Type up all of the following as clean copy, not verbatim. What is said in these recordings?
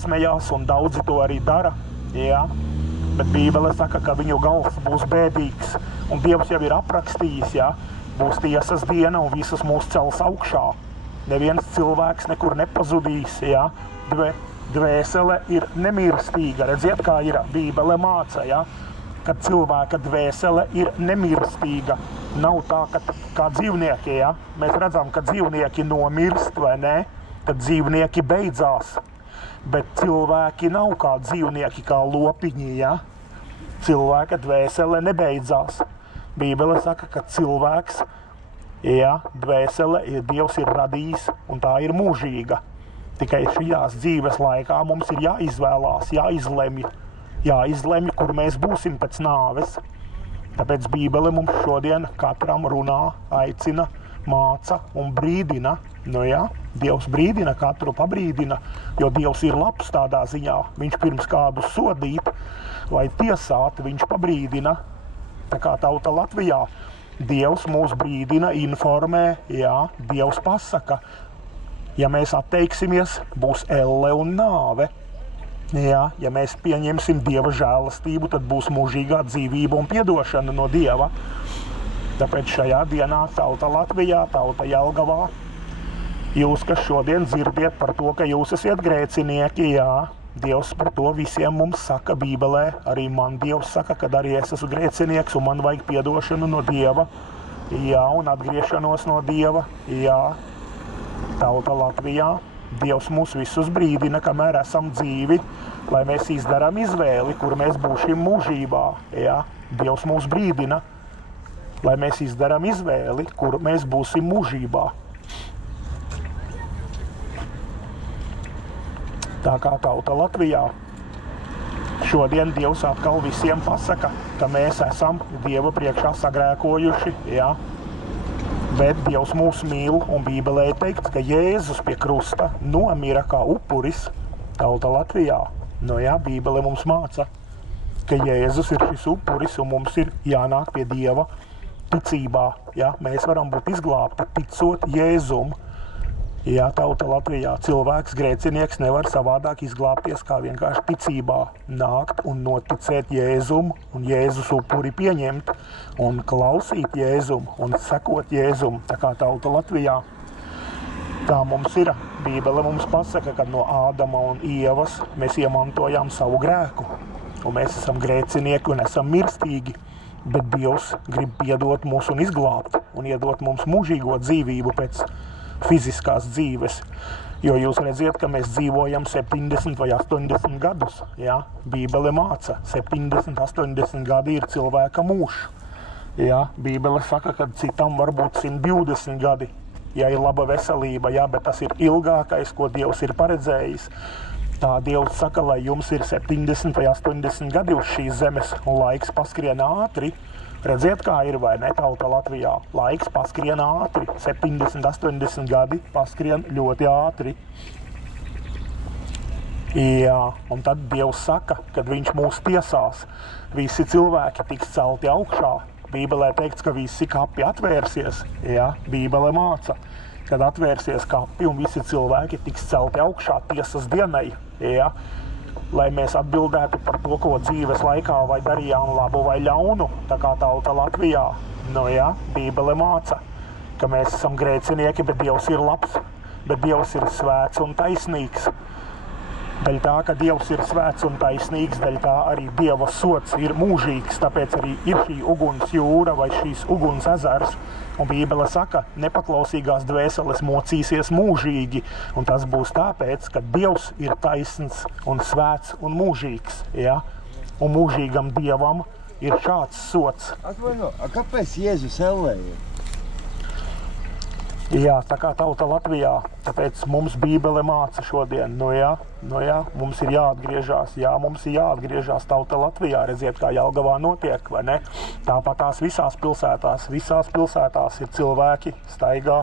pasmējās, un daudzi to arī dara, jā. Bet Bībele saka, ka viņu gals būs bēdīgs, un Dievs jau ir aprakstījis, jā, būs tiesas diena, un visus mūs cels augšā. Neviens cilvēks nekur nepazudīs, jā. Dvēsele ir nemirstīga. Redziet, kā ir Bībele māca, jā. Kad cilvēka dvēsele ir nemirstīga. Nav tā, ka kā dzīvnieki, jā. Mēs redzam, ka dzīvnieki nomirst, vai ne? Tad dzīvnieki beidzās. Bet cilvēki nav kā dzīvnieki, kā lopiņi, jā. Cilvēka dvēsele nebeidzās. Bībele saka, ka cilvēks, jā, dvēsele, Dievs ir radījis, un tā ir mūžīga. Tikai šajās dzīves laikā mums ir jāizvēlās, jāizlemj, kur mēs būsim pēc nāves. Tāpēc Bībele mums šodien katram runā, aicina, māca un brīdina. Nu jā, Dievs brīdina, katru pabrīdina, jo Dievs ir labs tādā ziņā. Viņš pirms kādu sodīt vai tiesāt, viņš pabrīdina. Tā kā tauta Latvijā. Dievs mūs brīdina, informē, jā, Dievs pasaka. Ja mēs atteiksimies, būs elle un nāve. Jā, ja mēs pieņemsim Dieva žēlastību, tad būs mūžīgā dzīvība un piedošana no Dieva. Tāpēc šajā dienā tauta Latvijā, tauta Jelgavā, jūs, kas šodien dzirdiet par to, ka jūs esat grēcinieki, jā, Dievs par to visiem mums saka Bībelē. Arī man Dievs saka, kad arī es esmu grēcinieks un man vajag piedošanu no Dieva. Jā, un atgriešanos no Dieva, jā. Tauta Latvijā, Dievs mūs visus brīdina, kamēr esam dzīvi, lai mēs izdarām izvēli, kur mēs būsim mūžībā. Jā, Dievs mūs brīdina, lai mēs izdarām izvēli, kur mēs būsim mūžībā. Tā kā tauta Latvijā, šodien Dievs atkal visiem pasaka, ka mēs esam Dieva priekšā sagrēkojuši, jā. Bet Dievs mūs mīl, un Bībelē ir teikts, ka Jēzus pie krusta nomira kā upuris tauta Latvijā. Nu jā, Bībele mums māca, ka Jēzus ir šis upuris, un mums ir jānāk pie Dieva ticībā. Jā, mēs varam būt izglābti ticot Jēzum. Jā, tauta Latvijā, cilvēks, grēcinieks nevar savādāk izglābties, kā vienkārši ticībā nākt un noticēt Jēzum, un Jēzus upuri pieņemt, un klausīt Jēzum, un sekot Jēzum, tā kā tauta Latvijā. Tā mums ir. Bībele mums pasaka, ka no Ādama un Ievas mēs iemantojām savu grēku, un mēs esam grēcinieki un esam mirstīgi, bet Dievs grib piedot mūs un izglābt, un iedot mums mūžīgo dzīvību pēc fiziskās dzīves, jo jūs redziet, ka mēs dzīvojam 70 vai 80 gadus, jā, Bībele māca, 70, 80 gadi ir cilvēka mūžs, jā, Bībele saka, ka citam varbūt 120 gadi, ja ir laba veselība, jā, bet tas ir ilgākais, ko Dievs ir paredzējis. Tā Dievs saka, lai jums ir 70 vai 80 gadi uz šīs zemes, un laiks paskrien ātri. Redziet, kā ir, vai ne, tauta Latvijā? Laiks paskrien ātri, 70, 80 gadi paskrien ļoti ātri. Jā, un tad Dievs saka, kad viņš mūs tiesās, visi cilvēki tiks celti augšā. Bībelē teikts, ka visi kapi atvērsies. Jā, Bībele māca, kad atvērsies kapi un visi cilvēki tiks celti augšā tiesas dienai. Jā. Lai mēs atbildētu par to, ko dzīves laikā vai darījām labu vai ļaunu, tā kā tauta Latvijā. Nu jā, Bībele māca, ka mēs esam grēcinieki, bet Dievs ir labs, bet Dievs ir svēts un taisnīgs. Daļ tā, ka Dievs ir svēts un taisnīgs, daļ tā arī Dieva sots ir mūžīgs, tāpēc arī ir šī uguns jūra vai šīs uguns ezers. Un Bībele saka, nepaklausīgās dvēseles mocīsies mūžīgi, un tas būs tāpēc, ka Dievs ir taisns un svēts un mūžīgs, ja? Un mūžīgam Dievam ir šāds sots. Atvaino, kāpēc Jēzus ellē ir? Jā, tā kā tauta Latvijā, tāpēc mums Bībele māca šodien, nu jā, mums ir jāatgriežās, mums ir jāatgriežās tauta Latvijā, redziet, kā Jelgavā notiek, vai ne? Tāpat tās visās pilsētās ir cilvēki staigā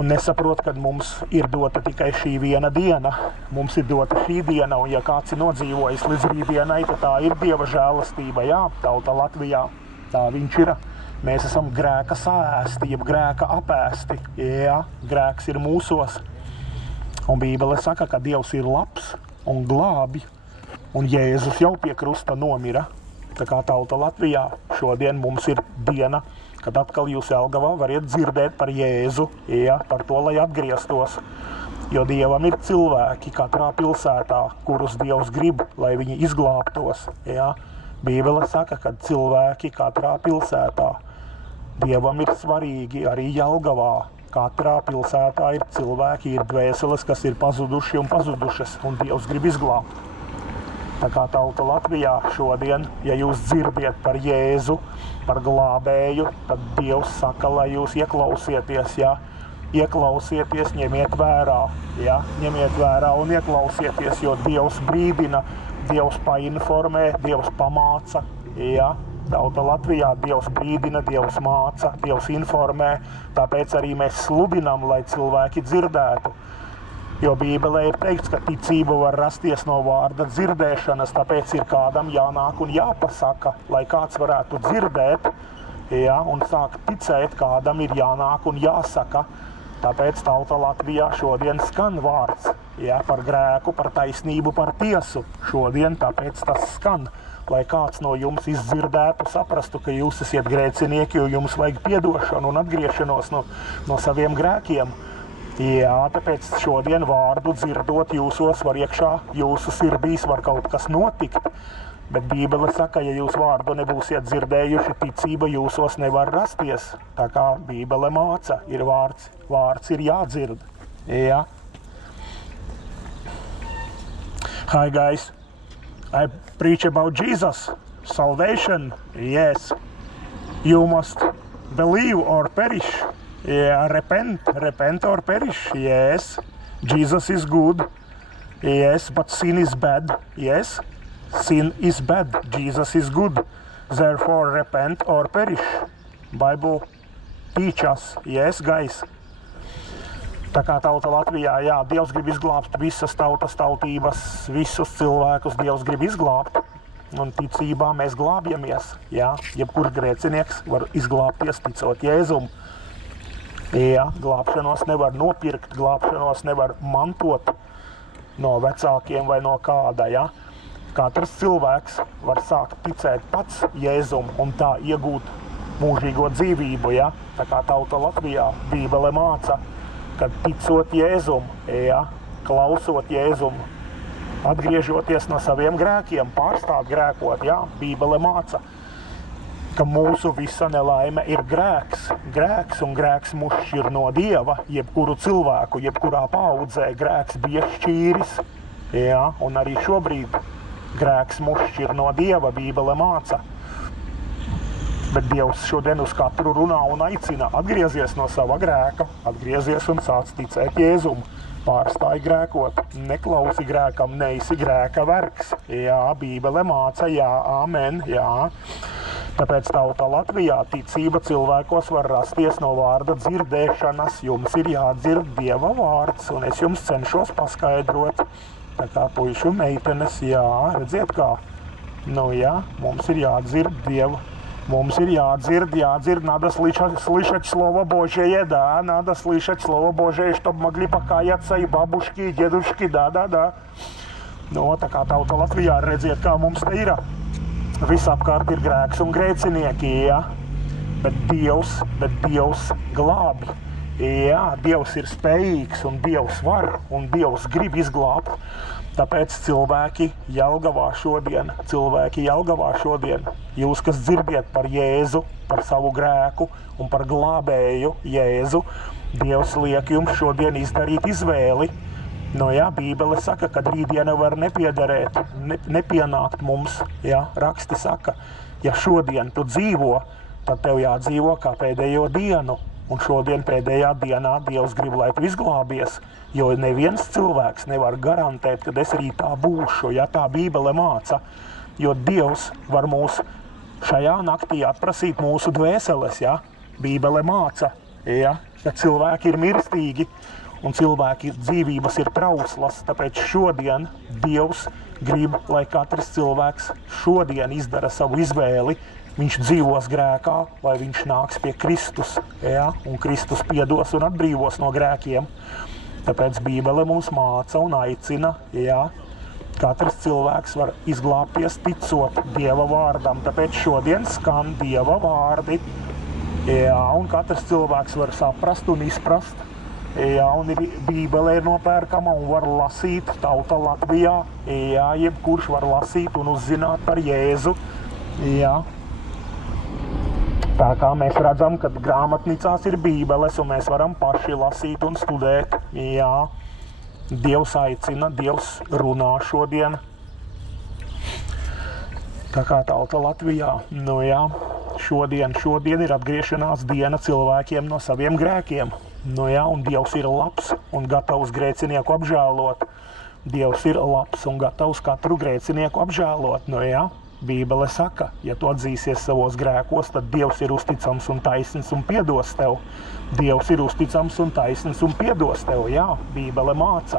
un nesaprot, kad mums ir dota tikai šī viena diena. Mums ir dota šī diena, un ja kāds ir nodzīvojis līdz rītdienai, tad tā ir Dieva žēlastība, jā, tauta Latvijā, tā viņš ir. Mēs esam grēka saēsti, jeb grēka apēsti. Jā, grēks ir mūsos. Un Bībele saka, ka Dievs ir labs, un glābj, un Jēzus jau pie krusta nomira. Tā kā tauta Latvijā šodien mums ir diena, kad atkal jūs Jelgavā variet dzirdēt par Jēzu, par to, lai atgrieztos. Jo Dievam ir cilvēki katrā pilsētā, kurus Dievs grib, lai viņi izglābtos. Bībele saka, ka cilvēki katrā pilsētā. Dievam ir svarīgi arī Jelgavā. Katrā pilsētā ir cilvēki, ir dvēseles, kas ir pazuduši un pazudušas, un Dievs grib izglābt. Tā kā tauta Latvijā šodien, ja jūs dzirdiet par Jēzu, par glābēju, tad Dievs saka, lai jūs ieklausieties, ieklausieties, ņemiet vērā, ņemiet vērā un ieklausieties, jo Dievs brīdina, Dievs painformē, Dievs pamāca, Tauta Latvijā Dievs brīdina, Dievs māca, Dievs informē, tāpēc arī mēs sludinām, lai cilvēki dzirdētu. Jo Bībelē ir teikts, ka ticība var rasties no vārda dzirdēšanas, tāpēc ir kādam jānāk un jāpasaka, lai kāds varētu dzirdēt, un sākt ticēt, kādam ir jānāk un jāsaka. Tāpēc tauta Latvijā šodien skan vārds, par grēku, par taisnību, par tiesu. Šodien tāpēc tas skan, lai kāds no jums izdzirdētu, saprastu, ka jūs esat grēcinieki, jo jums vajag piedošanu un atgriešanos no saviem grēkiem. Tāpēc šodien vārdu dzirdot jūsos var iekšā, jūsu sirdīs var kaut kas notikt. Bet Bībele saka, ja jūs vārdu nebūsiet dzirdējuši, ticība jūsos nevar rasties. Tā kā Bībele māca, ir vārds, vārds ir jādzird. Hi guys, I preach about Jesus, salvation, yes. You must believe or perish. Repent or perish, yes. Jesus is good, yes, but sin is bad, yes. Sin is bad, Jesus is good. Therefore, repent or perish. Bible teach us, yes, guys. Tā kā tauta Latvijā, Dievs grib izglābt visas tautas, tautības, visus cilvēkus Dievs grib izglābt. Un ticībā mēs glābjamies, jebkurš grēcinieks var izglābties ticot Jēzum. Glābšanos nevar nopirkt, glābšanos nevar mantot no vecākiem vai no kāda, Katrs cilvēks var sākt ticēt pats Jēzum un tā iegūt mūžīgo dzīvību, Tā kā tauta Latvijā Bībele māca, kad ticot Jēzum, klausot Jēzum, atgriežoties no saviem grēkiem, pārstāt grēkot, Bībele māca, ka mūsu visa nelaime ir grēks. Grēks un grēks mūs šķir no Dieva, jebkuru cilvēku, jebkurā paaudzē grēks bija šķīris, un arī šobrīd grēks mūs šķir no Dieva, Bībele māca. Bet Dievs šodien uz katru runā un aicina atgriezies no sava grēka, atgriezies un sāc ticēt Jēzum. Pārstāj grēkot, neklausi grēkam, neesi grēka vergs. Bībele māca, amen, Tāpēc tauta Latvijā ticība cilvēkos var rasties no vārda dzirdēšanas. Jums ir jādzird Dieva vārds, un es jums cenšos paskaidrot. Tā kā puiši un meitenes, redziet kā, mums ir jādzird Dieva. Mums ir jādzird, надо слышать Слово Божие, надо слышать Слово Божие, чтобы могли покаяться и бабушки, и дедушки, да. Tā kā tauta Latvijā, redziet, kā mums te ir. Visapkārt ir grēks un grēcinieki, bet Dievs glābi. Dievs ir spējīgs un Dievs var un Dievs grib izglābt. Tāpēc cilvēki Jelgavā šodien, jūs, kas dzirdiet par Jēzu, par savu grēku un par glābēju Jēzu, Dievs liek jums šodien izdarīt izvēli. Bībele saka, ka rītdiena var nepienākt mums. Raksti saka, ja šodien tu dzīvo, tad tev jādzīvo kā pēdējo dienu. Un šodien pēdējā dienā Dievs grib, lai tu izglābies, jo neviens cilvēks nevar garantēt, kad es rītā būšu, tā Bībele māca. Jo Dievs var mūs šajā naktī atprasīt mūsu dvēseles, Bībele māca, ka cilvēki ir mirstīgi un cilvēki dzīvības ir trauslas. Tāpēc šodien Dievs grib, lai katrs cilvēks šodien izdara savu izvēli. Viņš dzīvos grēkā, vai viņš nāks pie Kristus, un Kristus piedos un atbrīvos no grēkiem. Tāpēc Bībele mums māca un aicina, Katrs cilvēks var izglābties ticot Dieva vārdam, tāpēc šodien skan Dieva vārdi. Jā, un katrs cilvēks var saprast un izprast. Jā, un Bībele ir nopērkama un var lasīt tauta Latvijā. Jā, jebkurš var lasīt un uzzināt par Jēzu. Jā. Tā kā mēs redzam, ka grāmatnicās ir Bībeles un mēs varam paši lasīt un studēt. Jā. Dievs aicina, Dievs runā šodien. Tā kā tauta Latvijā, nu jā, šodien ir atgriešanās diena cilvēkiem no saviem grēkiem. Nu jā, un Dievs ir labs un gatavs grēcinieku apžēlot. Dievs ir labs un gatavs katru grēcinieku apžēlot. Nu jā, Bībele saka, ja tu atzīsies savos grēkos, tad Dievs ir uzticams un taisns un piedos tev. Dievs ir uzticams un taisns un piedos tev, jā, Bībele māca.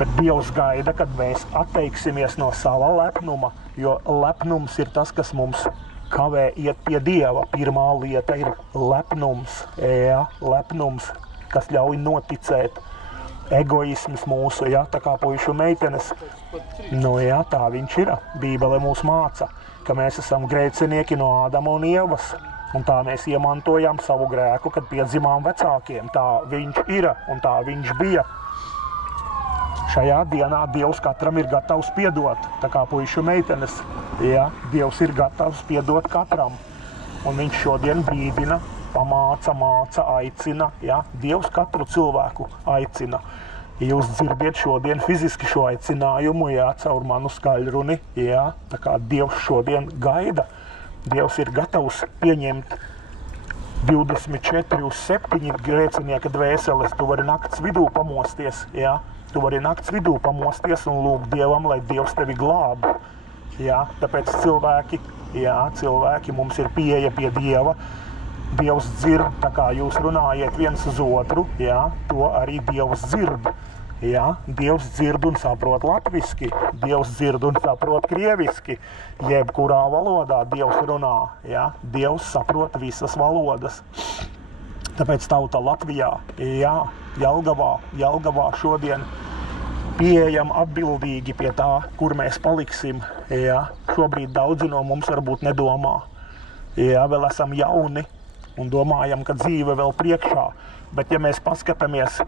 Bet Dievs gaida, kad mēs atteiksimies no sava lepnuma, jo lepnums ir tas, kas mums kavē iet pie Dieva. Pirmā lieta ir lepnums, jā, lepnums, kas ļauj noticēt. Egoisms mūsu, jā, tā kā puišu meitenes. Nu jā, tā viņš ir. Bībele mūs māca, ka mēs esam grēcinieki no Ādama un Ievas. Un tā mēs iemantojam savu grēku, kad piedzimām vecākiem. Tā viņš ir un tā viņš bija. Šajā dienā Dievs katram ir gatavs piedot, tā kā puišu meitenes. Jā, Dievs ir gatavs piedot katram. Un viņš šodien brīdina, pamāca, māca, aicina. Jā, Dievs katru cilvēku aicina. Jūs dzirdiet šodien fiziski šo aicinājumu, jā, caur manu skaļruni. Jā, tā kā Dievs šodien gaida. Dievs ir gatavs pieņemt 24/7 grēcinieka dvēseles. Tu vari nakts vidū pamosties, jā. Tu vari nakts vidū pamosties un lūgt Dievam, lai Dievs tevi glāb. Jā, tāpēc cilvēki mums ir pieeja pie Dieva. Dievs dzird, tā kā jūs runājiet viens uz otru, jā, to arī Dievs dzird. Jā, Dievs dzird un saprot latviski, Dievs dzird un saprot krieviski, jebkurā valodā Dievs runā, jā, Dievs saprot visas valodas. Tāpēc tauta Latvijā, jā, Jelgavā šodien pieejam atbildīgi pie tā, kur mēs paliksim, jā, šobrīd daudzi no mums varbūt nedomā, jā, vēl esam jauni un domājam, ka dzīve vēl priekšā, bet ja mēs paskatāmies,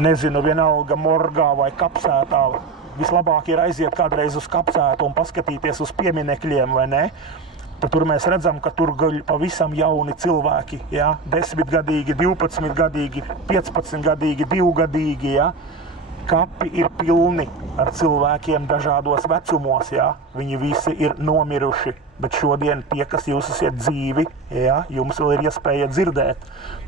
nezinu, vienalga morgā vai kapsētā, vislabāk ir aiziet kādreiz uz kapsētu un paskatīties uz pieminekļiem, vai ne? Tad tur mēs redzam, ka tur guļ pavisam jauni cilvēki, jā, 10-gadīgi, 12-gadīgi, 15-gadīgi, 2-gadīgi, jā. Kapi ir pilni ar cilvēkiem dažādos vecumos, jā. Viņi visi ir nomiruši, bet šodien tie, kas jūs esat dzīvi, jā, jums vēl ir iespēja dzirdēt.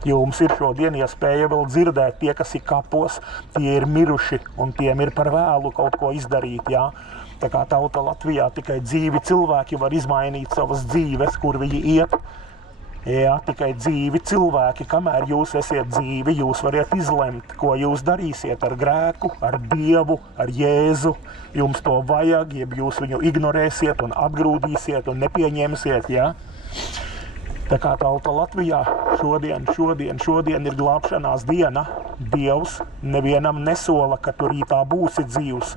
Jums ir šodien iespēja vēl dzirdēt. Tie, kas ir kapos, tie ir miruši un tiem ir par vēlu kaut ko izdarīt, jā. Tā kā tauta Latvijā tikai dzīvi cilvēki var izmainīt savas dzīves, kur viņi iet. Jā, tikai dzīvi cilvēki, kamēr jūs esiet dzīvi, jūs variet izlemt, ko jūs darīsiet ar grēku, ar Dievu, ar Jēzu. Jums to vajag, jeb jūs viņu ignorēsiet un atgrūdīsiet un nepieņemsiet, jā. Tā kā tauta Latvijā šodien ir glābšanās diena. Dievs nevienam nesola, ka tu rītā būsi dzīvs.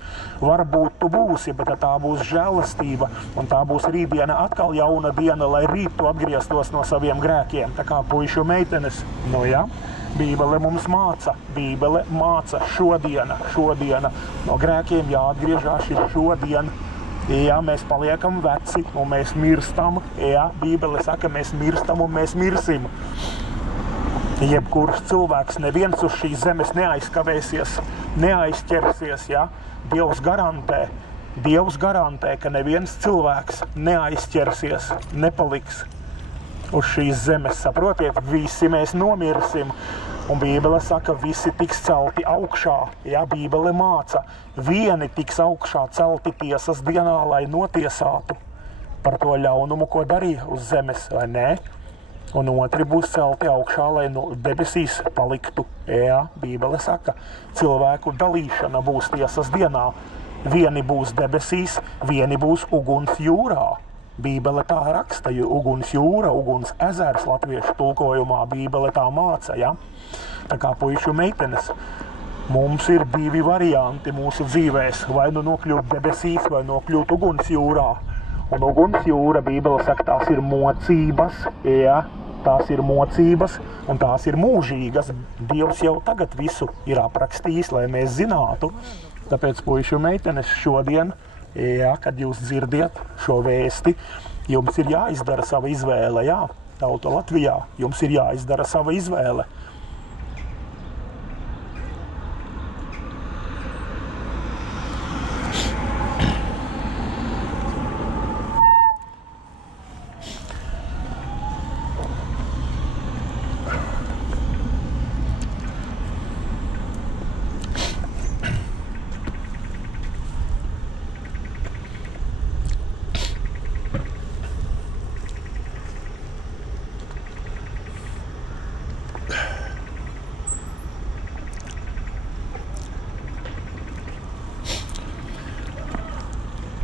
Varbūt tu būsi, bet tā būs žēlastība, un tā būs rītdiena atkal jauna diena, lai rīt tu atgrieztos no saviem grēkiem. Tā kā puišu meitenes, nu jā, Bībele mums māca, Bībele māca šodiena. No grēkiem jāatgriežās ir šodien. Jā, mēs paliekam veci un mēs mirstam. Jā, Bībele saka, mēs mirstam un mēs mirsim. Jebkurš cilvēks, neviens uz šīs zemes neaizkavēsies, neaizķersies, jā. Dievs garantē, ka neviens cilvēks neaizķersies, nepaliks uz šīs zemes. Saprotiet, visi mēs nomirsim. Un Bībele saka, visi tiks celti augšā. Jā, Bībele māca, vieni tiks augšā celti tiesas dienā, lai notiesātu par to ļaunumu, ko darīja uz zemes, vai nē? Un otri būs celti augšā, lai no debesīs paliktu. Jā, Bībele saka, cilvēku dalīšana būs tiesas dienā. Vieni būs debesīs, vieni būs uguns jūrā. Bībele tā raksta, jo uguns jūra, uguns ezers latviešu tulkojumā Bībele tā māca, ja? Tā kā puišu meitenes, Mums ir divi varianti mūsu dzīvēs, vai nu nokļūt debesīs, vai nokļūt ugunsjūrā. Un ugunsjūra, Bībele saka, tās ir mocības, jā, tās ir mocības, un tās ir mūžīgas. Dievs jau tagad visu ir aprakstījis, lai mēs zinātu. Tāpēc, puiši un meitenes, šodien, jā, kad jūs dzirdiet šo vēsti, jums ir jāizdara sava izvēle, jā, tauta Latvijā, jums ir jāizdara sava izvēle.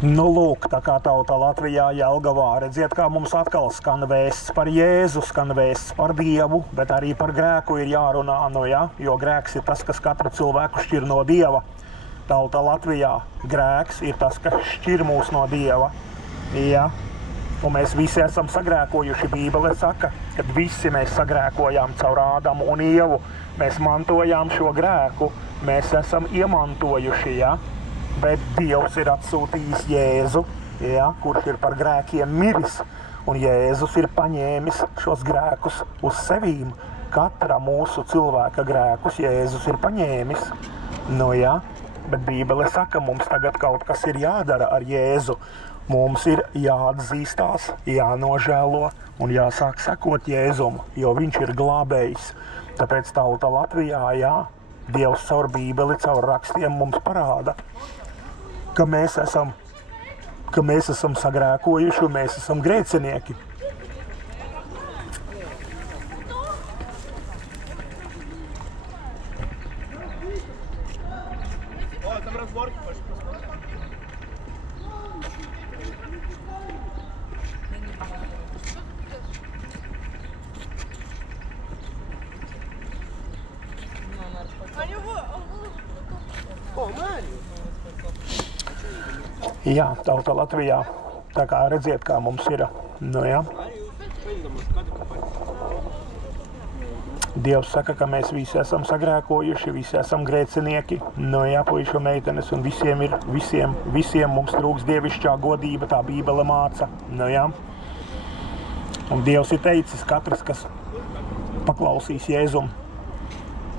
Nu, lūk, tā kā tauta Latvijā, Jelgavā, redziet, kā mums atkal skan vēsts par Jēzu, skan vēsts par Dievu, bet arī par grēku ir jārunā, nu, ja? Jo grēks ir tas, kas katru cilvēku šķir no Dieva. Tauta Latvijā, grēks ir tas, kas šķir mūs no Dieva. Ja? Un mēs visi esam sagrēkojuši, Bībele saka, kad visi mēs sagrēkojām caur Ādamu un Ievu. Mēs mantojām šo grēku, mēs esam iemantojuši, ja? Bet Dievs ir atsūtījis Jēzu, ja, kurš ir par grēkiem miris, un Jēzus ir paņēmis šos grēkus uz sevīm. Katra mūsu cilvēka grēkus Jēzus ir paņēmis. Nu, ja, bet Bībele saka, mums tagad kaut kas ir jādara ar Jēzu. Mums ir jāatzīstās, jānožēlo un jāsāk sekot Jēzum, jo viņš ir glābējs. Tāpēc tauta Latvijā, jā, Dievs caur Bībeli, caur rakstiem mums parāda, ka mēs esam sagrēkojuši un mēs esam grēcinieki. Jā, tauta Latvijā, tā kā redziet, kā mums ir, nu jā. Dievs saka, ka mēs visi esam sagrēkojuši, visi esam grēcinieki, nu jā, puiši un meitenes, un visiem mums trūks dievišķā godība, tā Bībele māca, nu jā. Un Dievs ir teicis, katrs, kas paklausīs Jēzum,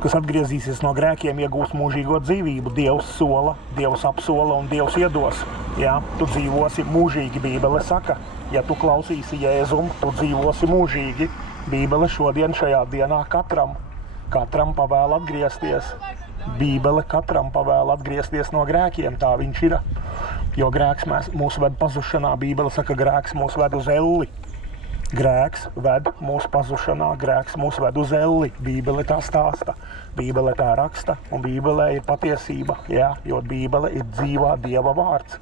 kas atgriezīsies no grēkiem, iegūs mūžīgo dzīvību. Dievs sola, Dievs apsola un Dievs iedos. Jā, tu dzīvosi mūžīgi, Bībele saka. Ja tu klausīsi Jēzum, tu dzīvosi mūžīgi. Bībele šodien šajā dienā katram pavēl atgriezties. Bībele katram pavēl atgriezties no grēkiem, tā viņš ir. Jo grēks mūs ved pazušanā, Bībele saka, grēks mūs ved uz elli. Grēks ved mūsu pazušanā, grēks mūs ved uz elli. Bībele tā stāsta, Bībele tā raksta, un Bībelē ir patiesība, jā, jo Bībele ir dzīvā Dieva vārds.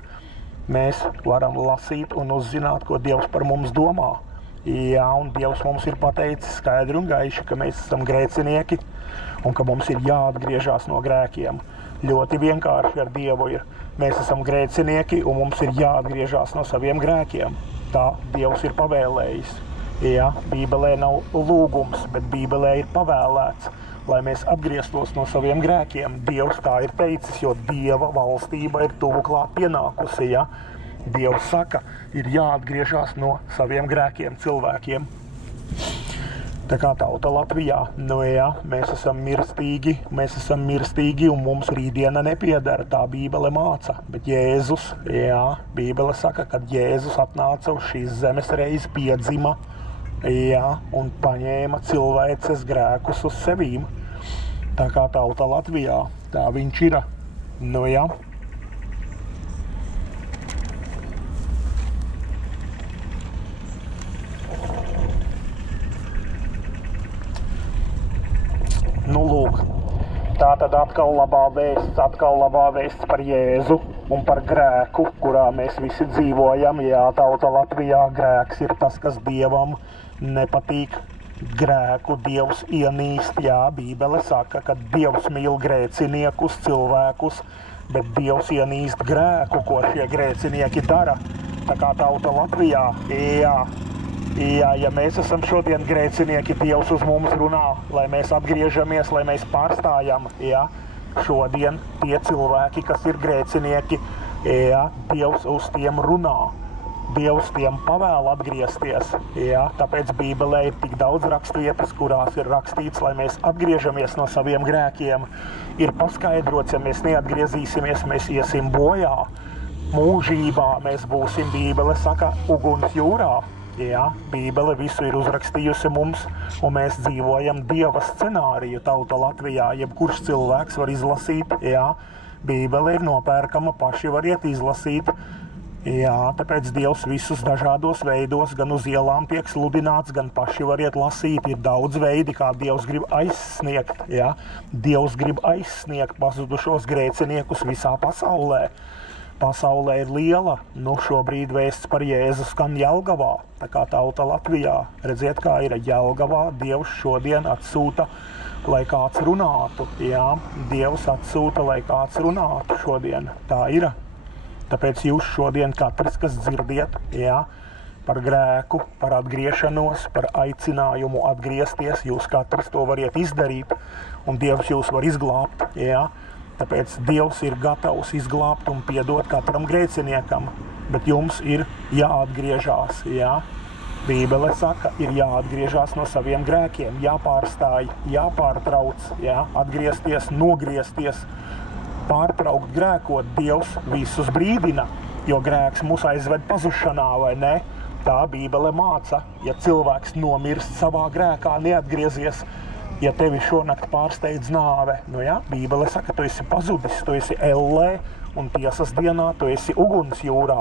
Mēs varam lasīt un uzzināt, ko Dievs par mums domā. Jā, un Dievs mums ir pateicis skaidri un gaiši, ka mēs esam grēcinieki un ka mums ir jāatgriežās no grēkiem. Ļoti vienkārši ar Dievu ir. Mēs esam grēcinieki un mums ir jāatgriežās no saviem grēkiem. Tā Dievs ir pavēlējis. Jā, Bībelē nav lūgums, bet Bībelē ir pavēlēts, lai mēs atgrieztos no saviem grēkiem. Dievs tā ir teicis, jo Dieva valstība ir tuvu klāt pienākusi. Ja? Dievs saka, ir jāatgriežās no saviem grēkiem cilvēkiem. Tā kā tauta Latvijā, nu jā, mēs esam mirstīgi un mums rītdiena nepiedara, tā Bībele māca. Bet Jēzus, jā, Bībele saka, kad Jēzus atnāca uz šīs zemes reizi piedzima, jā, un paņēma cilvēces grēkus uz sevīm. Tā kā tauta Latvijā, tā viņš ir, nu jā. Nu, lūk, tā tad atkal labā vēsts par Jēzu un par grēku, kurā mēs visi dzīvojam. Jā, tauta Latvijā, grēks ir tas, kas Dievam nepatīk. grēku Dievs ienīst, jā, Bībele saka, ka Dievs mīl grēciniekus, cilvēkus, bet Dievs ienīst grēku, ko šie grēcinieki dara. Tā kā tauta Latvijā, ja mēs esam šodien grēcinieki, Dievs uz mums runā, lai mēs atgriežamies, lai mēs pārstājam, šodien tie cilvēki, kas ir grēcinieki, Dievs uz tiem runā. Dievs tiem pavēl atgriezties, tāpēc Bībelē ir tik daudz rakstvietas, kurās ir rakstīts, lai mēs atgriežamies no saviem grēkiem. Ir paskaidrots, ja mēs neatgriezīsimies, mēs iesim bojā. Mūžībā mēs būsim, Bībele saka, uguns jūrā. Bībele visu ir uzrakstījusi mums, un mēs dzīvojam Dieva scenāriju tauta Latvijā. Jebkurš cilvēks var izlasīt, Bībele ir nopērkama, paši variet izlasīt. Tāpēc Dievs visus dažādos veidos, gan uz ielām tiek sludināts, gan paši variet lasīt. Ir daudz veidi, kā Dievs grib aizsniegt. Dievs grib aizsniegt pazudušos grēciniekus visā pasaulē. Pasaulē ir liela, šobrīd vēsts par Jēzu skan Jelgavā, tā kā tauta Latvijā. Redziet, kā ir Jelgavā, Dievs šodien atsūta, lai kāds runātu. Dievs atsūta, lai kāds runātu šodien. Tā ir. Tāpēc jūs šodien katrs, kas dzirdiet, par grēku, par atgriešanos, par aicinājumu atgriezties, jūs katrs to variet izdarīt, un Dievs jūs var izglābt, Tāpēc Dievs ir gatavs izglābt un piedot katram grēciniekam, bet jums ir jāatgriežās, Bībele saka, ir jāatgriežās no saviem grēkiem, jāpārstāj, jāpārtrauc, atgriezties, nogriezties, pārtraukt grēkot. Dievs visus brīdina, jo grēks mūs aizved pazušanā, vai ne? Tā Bībele māca, ja cilvēks nomirst savā grēkā, neatgriezies, ja tevi šonakt pārsteidz nāve, Bībele saka, tu esi pazudis, tu esi ellē, un tiesas dienā tu esi uguns jūrā.